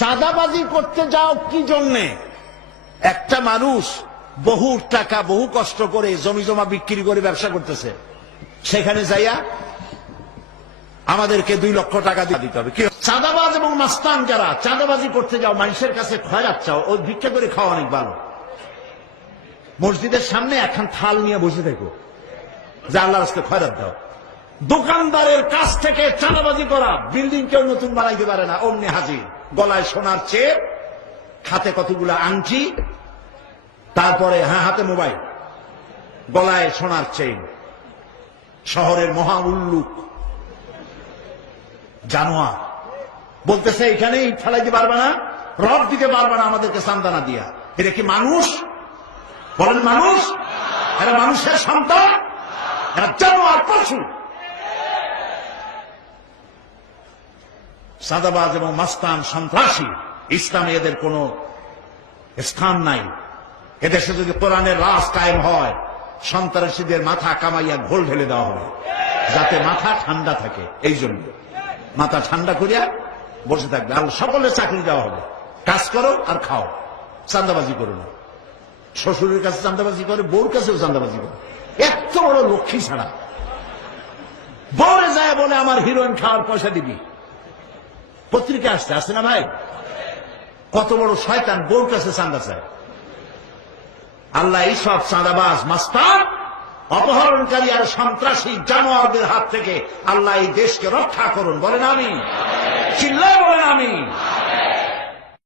চাঁদাবাজি করতে যাও কি জন্যে? একটা মানুষ বহু টাকা বহু কষ্ট করে জমি জমা বিক্রি করে ব্যবসা করতেছে, সেখানে যাইয়া আমাদেরকে 2 লক্ষ টাকা দিতে হবে। কি চাঁদাবাজ এবং মাস্তান যারা চাঁদাবাজি করতে যাও, মানুষের কাছে খয়রাত চাও, ওই ভিক্ষা করে খাওয়া অনেক ভালো। মসজিদের সামনে এখন থাল নিয়ে বসে থাকো, যা আল্লাহর রাস্তায় খয়রাত দাও। দোকানদারের কাছ থেকে চাঁদাবাজি করা, বিল্ডিং কেউ নতুন বানাইতে পারে না, অমনি হাজির। গলায় সোনার চেন, হাতে কতগুলো আংটি, তারপরে হাতে মোবাইল, গলায় সোনার চেন, শহরের মহা উল্লুক জানোয়ার বলতেছে এখানেই ফেলাইতে পারবে না, রড দিতে পারবে না আমাদেরকে চান্দানা দিয়া। এটা কি মানুষ? বলেন মানুষ? এরা মানুষের সন্তান? এরা জানোয়ার, পশু। চাঁদাবাজ এবং মাস্তান, সন্ত্রাসী, ইসলামে এদের কোন স্থান নাই। এদেশে যদি কোরআনের রাজ কায়েম হয়, সন্ত্রাসীদের মাথা কামাইয়া ঘোল ঢেলে দেওয়া হবে, যাতে মাথা ঠান্ডা থাকে। এই জন্য মাথা ঠান্ডা করিয়া বসে থাকবে। আর সকলের চাকরি দেওয়া হবে, কাজ করো আর খাও, চাঁদাবাজি করো না। শ্বশুরের কাছে চাঁদাবাজি করে, বউর কাছেও চাঁদাবাজি করে। এত বড় লক্ষ্মী ছাড়া বউরে যায় বলে আমার হিরোইন খাওয়ার পয়সা দিবি। পত্রিকা আসছে না ভাই? কত বড় শয়তান, বউর কাছে চাঁদা চায়। আল্লাহ এইসব চাঁদাবাজ, মাস্তান, অপহরণকারী আর সন্ত্রাসী জানোয়ারদের হাত থেকে আল্লাহ এই দেশকে রক্ষা করুন। বলেন আমিন। চিল্লায় বলেন আমিন।